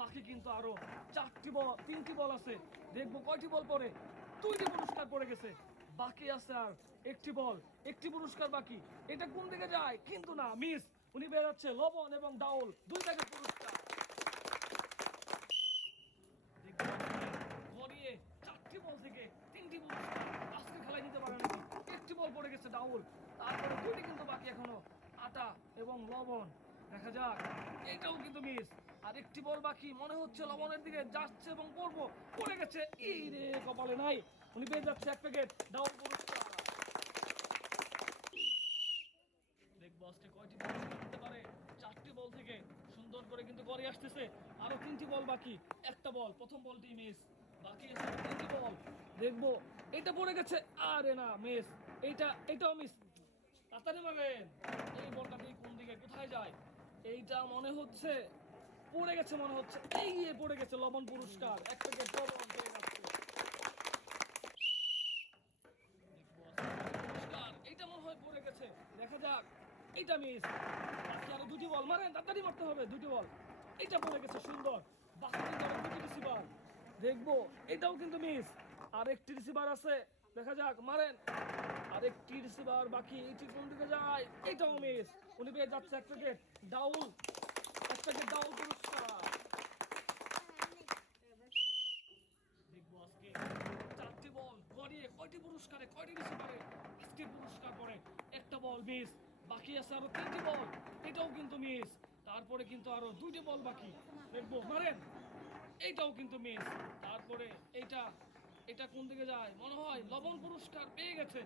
বাকি কিন্তু আরও চারটি বল, তিনটি বল আছে। দেখব কয়টি বল পড়ে। দুইটি পুরস্কার পড়ে গেছে। বাকি আছে আর একটি বল, একটি পুরস্কার বাকি। এটা কোন দিকে যায়? কিন্তু না, মিস, উনি বেরোচ্ছে লবণ এবং ডাউল, দুই ব্যাগের পুরস্কার। গড়িয়ে বল থেকে তিনটি আজকে খেলায় নিতে পারে একটি বল পড়ে গেছে ডাউল। তারপরে দুইটি কিন্তু বাকি এখনও। আটা এবং লবণ। দেখা যাক। এটাও কিন্তু মিস আর একটি বল বাকি। মনে হচ্ছে লবণের দিকে যাচ্ছে এবং পড়ব। পড়ে গেছে। এই রে, কপালে নাই। উনি পেয়ে যাচ্ছে এক প্যাকেট ডাউল পুরস্কার কয়টি করতে পারে? চারটি বল থেকে সুন্দর করে কিন্তু আসতেছে। আরও তিনটি বল বাকি। একটা বল প্রথম বলটি মিস বাকি তিনটি বল দেখব। এটা পড়ে গেছে। আরে না মিস এইটা এটাও মিস তাড়াতাড়ি এই বলটা দিয়ে কোন দিকে, কোথায় যায়? এইটা মনে হচ্ছে, পড়ে গেছে মনে হচ্ছে এই গিয়ে পড়ে গেছে লবণ পুরস্কার। এক প্যাকেট লবণ পেয়ে এইটা মনে হয় পড়ে গেছে। দেখা যাক, এইটা মিস বাকি আরও দুটি বল, মারেন, তাড়াতাড়ি মারতে হবে দুটি বল। এইটা পড়ে গেছে, সুন্দর। বাকি দুটি রিসিভার দেখব, এটাও কিন্তু মিস আর একটি রিসিভার আছে দেখা যাক, মারেন। আর রিসিভার বাকি এইটি যায়? এটাও মিস উনি পেয়ে যাচ্ছে এক প্যাকেট ডাউল এক ডাউল পুরস্কার। কয়টি পুরস্কারে একটা বল মিস বাকি আছে আরও তিনটি বল এটাও কিন্তু মিস তারপরে কিন্তু আরও দুইটি বল বাকি। দেখব, মারেন। এইটাও কিন্তু মিস তারপরে এইটা এটা কোন দিকে যায়? মনে হয় লবণ পুরস্কার পেয়ে গেছে।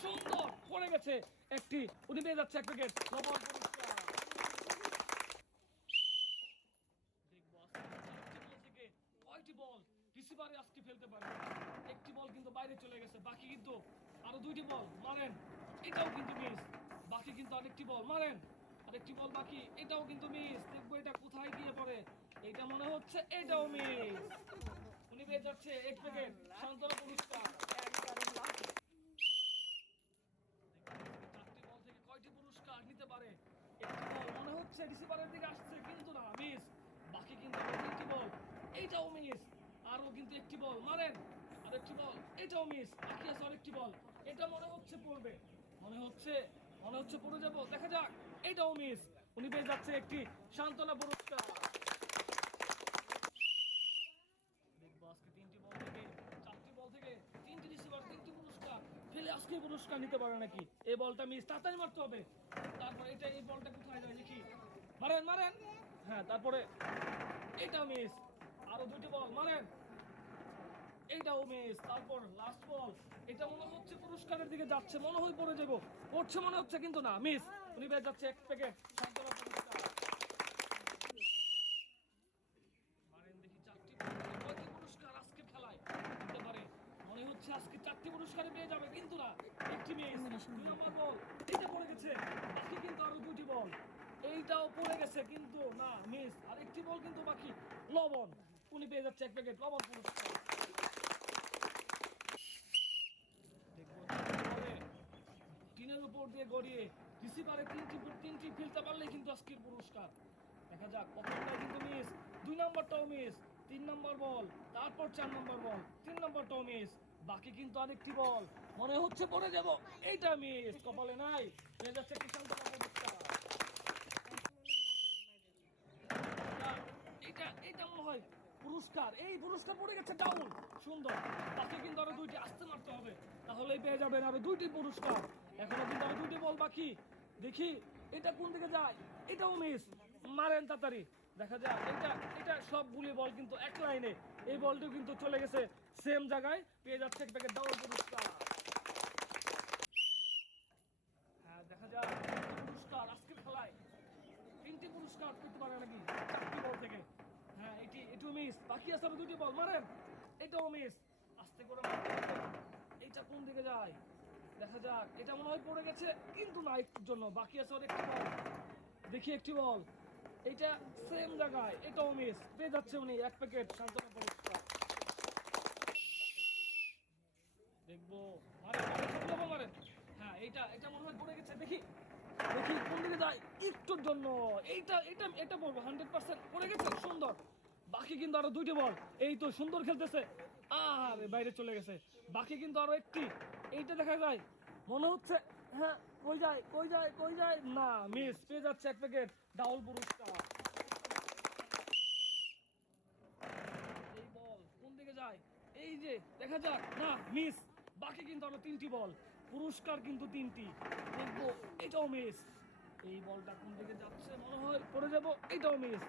সুন্দর পড়ে গেছে একটি, উনি পেয়ে যাচ্ছে এক প্যাকেট লবণ পুরস্কার। বল কিন্তু বাইরে চলে গেছে, বাকি কিন্তু আরও দুইটি বল মারেন। এটাও কিন্তু মিস বাকি কিন্তু আরেকটি বল বল বাকি, এটাও কিন্তু মিস দেখব এটা কোথায় গিয়ে পড়ে। এটা মনে হচ্ছে এটাও মিস একটি বল মারেন আর একটি বল। এটাও মিস বাকি আছে আরেকটি বল। এটা মনে হচ্ছে পড়বে। মনে হচ্ছে মনে হচ্ছে পড়ে যাব। দেখা যাক এটাও মিস উনি পেয়ে যাচ্ছে একটি সান্ত্বনা পুরস্কার দেখব আজকে তিনটি বল থেকে চারটি বল থেকে তিনটি রিসিভার তিনটি পুরস্কার ফেলে আজকে পুরস্কার নিতে পারে নাকি? এই বলটা মিস তাড়াতাড়ি মারতে হবে। তারপরে এটা, এই বলটা কোথায় যায় দেখি। মারেন মারেন। হ্যাঁ তারপরে এটা মিস আরও দুটি বল মারেন। এইটাও মিস তারপর লাস্ট বল এটা মনে হচ্ছে পুরস্কারের দিকে যাচ্ছে, মনে হয় পড়ে যাব। পড়ছে মনে হচ্ছে কিন্তু না মিস উনি বের যাচ্ছে এক প্যাকেট সান্ত্বনা পুরস্কার মারেন দেখি চারটি পুরস্কার, কয়টি পুরস্কার আজকে খেলায় দিতে পারে মনে আজকে চারটি পুরস্কারে পেয়ে যাবে কিন্তু না একটি মিস দুই নম্বর বল এইটা পড়ে গেছে। আজকে কিন্তু আরও দুটি বল। এইটাও পড়ে গেছে কিন্তু না মিস আর একটি বল কিন্তু বাকি লবণ। উনি পেয়ে যাচ্ছে এক প্যাকেট লবণ পুরস্কার। টিনের উপর দিয়ে গড়িয়ে রিসিভারে তিনটি তিনটি ফেলতে পারলেই কিন্তু আজকের পুরস্কার। দেখা যাক প্রথমটা কিন্তু মিস দুই নম্বরটাও মিস তিন নম্বর বল তারপর চার নম্বর বল। তিন নম্বরটাও মিস বাকি কিন্তু আরেকটি বল। মনে হচ্ছে পড়ে যাব। এইটা মিস কপালে নাই। হয়ে যাচ্ছে কিষান এটা মনে হয় পুরস্কার। এই পুরস্কার পড়ে গেছে ডাউন সুন্দর। বাকি কিন্তু আরও দুইটি আসতে মারতে হবে। তাহলেই পেয়ে যাবেন আরও দুইটি পুরস্কার। এখনও কিন্তু দুইটি বল বাকি। দেখি, এটা কোন দিকে যায়? এটাও মিস মারেন তাড়াতাড়ি। দেখা যায় এটা এটা বল কিন্তু এক লাইনে। এই বলটিও কিন্তু চলে গেছে সেম জায়গায়, পেয়ে যাচ্ছে এক প্যাকেট ডাবল পুরস্কার। হ্যাঁ হ্যাঁ বাকি আছে এটাও মিস আস্তে করে এইটা কোন দিকে যায়? দেখা যাক, এটা মনে হয় গেছে, কিন্তু জন্য। বাকি আছে দেখি একটি বল। এইটা সেম জায়গায়, এটাও মিস পেয়ে যাচ্ছে উনি, এক প্যাকেট সান্ত্বনা পুরস্কার দেখব। হ্যাঁ এইটা, এটা মনে হয় পড়ে গেছে। দেখি দেখি কোন দিকে যায় একটুর জন্য। এইটা এটা এটা বলব হান্ড্রেড পার্সেন্ট পড়ে গেছে, সুন্দর। বাকি কিন্তু আরও দুইটি বল। এই তো সুন্দর খেলতেছে। আর, বাইরে চলে গেছে। বাকি কিন্তু আরও একটি। এইটা দেখা যায়, মনে হচ্ছে পুরস্কার। কিন্তু তিনটি দেখব, এটাও মিস এই বলটা কোন দিকে যাচ্ছে? মনে হয় পড়ে যাব, এটাও মিস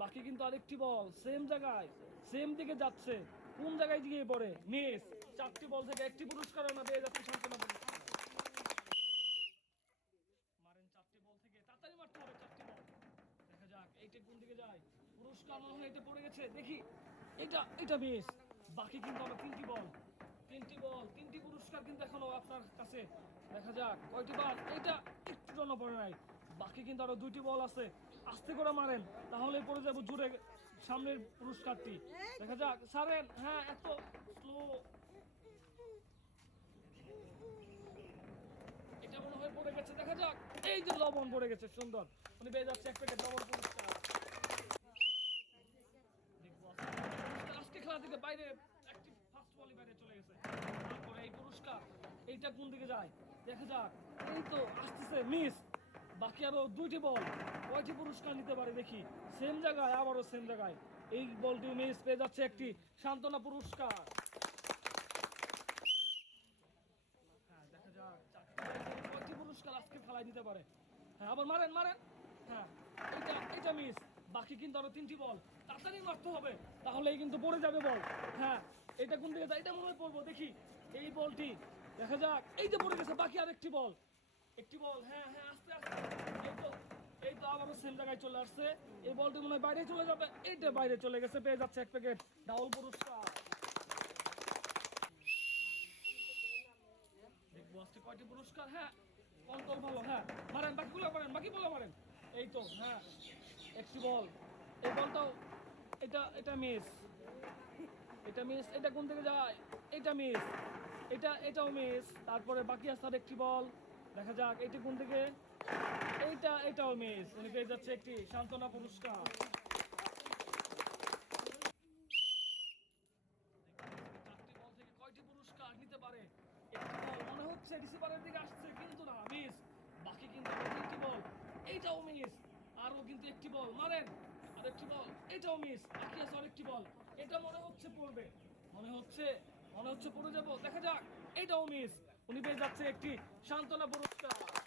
বাকি কিন্তু আরেকটি বল সেম জায়গায় সেম দিকে যাচ্ছে। কোন জায়গায় গিয়ে পড়ে? মিস চারটি বল থেকে একটি পুরস্কার আমরা পেয়ে যাচ্ছি সান্ত্বনা পুরস্কার মারেন চারটি বল থেকে তাড়াতাড়ি মারতে হবে চারটি বল বাকি কিন্তু তিনটি বল। তিনটি পুরস্কার কিন্তু এখনও আপনার কাছে। দেখা যাক, কয়টি বল এইটা একটু জন্য পড়ে নাই। বাকি কিন্তু আরও দুইটি বল আছে। আস্তে করে মারেন, তাহলে পড়ে যাব জুড়ে সামনের পুরস্কারটি। দেখা যাক, সারেন হ্যাঁ এত স্লো হয় পড়ে গেছে, দেখা যাক। এই যে লবণ পড়ে গেছে, সুন্দর। উনি পেয়ে যাচ্ছে, এক প্যাকেট লবণ খেলা থেকে চলে গেছে। এই পুরস্কার কোন দিকে যায়? দেখা যাক। এই তো মিস বাকি বল। পুরস্কার নিতে পারে দেখি। সেম জায়গায়, আবারও জায়গায়। এই বলটি মিস পেয়ে যাচ্ছে একটি সান্ত্বনা পুরস্কার হ্যাঁ দেখা যাক চারটি বল থেকে কয়টি খেলায় নিতে পারে। হ্যাঁ আবার মারেন মারেন। হ্যাঁ এটা এটা মিস বাকি কিন্তু আরও তিনটি বল তাড়াতাড়ি মারতে হবে, তাহলেই কিন্তু পড়ে যাবে বল হ্যাঁ এটা কোন দিকে? এটা মনে পড়ব, দেখি। এই বলটি দেখা যাক। এই যে পড়ে গেছে, বাকি আর একটি বল একটি বল হ্যাঁ হ্যাঁ আস্তে আস্তে। এই তো এই তো আবারও সেম জায়গায় চলে আসছে। এই বলটি মনে হয় বাইরে চলে যাবে। এইটা বাইরে চলে গেছে, পেয়ে যাচ্ছে এক প্যাকেট ডাউল পুরস্কার দেখব আজকে কয়টি পুরস্কার হ্যাঁ কন্ট্রোল হ্যাঁ। মারেন, বাকিগুলো মারেন মারেন। এই তো হ্যাঁ। বল। এই বলটাও এটা এটা মিস। এটা মিস, এটা কোন থেকে যায়? এটা মিস। এটা, এটাও মিস। তারপরে বাকি আছে আর একটি বল। দেখা যাক, এটি কোন থেকে? এইটা, এটাও মিস। উনি পেয়ে যাচ্ছে একটি সান্ত্বনা পুরস্কার। কয়টি পুরস্কার নিতে পারে? মনে হচ্ছে দিকে আসছে, কিন্তু না, মিস। কিন্তু একটি বল। এইটাও মিস। আরও কিন্তু একটি বল। মারেন। আর একটি বল। এটাও মিস। বাকি আছে আরেকটি বল। এটা মনে হচ্ছে পড়বে। মনে হচ্ছে মনে হচ্ছে পড়ে যাব। দেখা যাক। এটাও মিস। উনি পেয়ে যাচ্ছে একটি সান্ত্বনা পুরস্কার।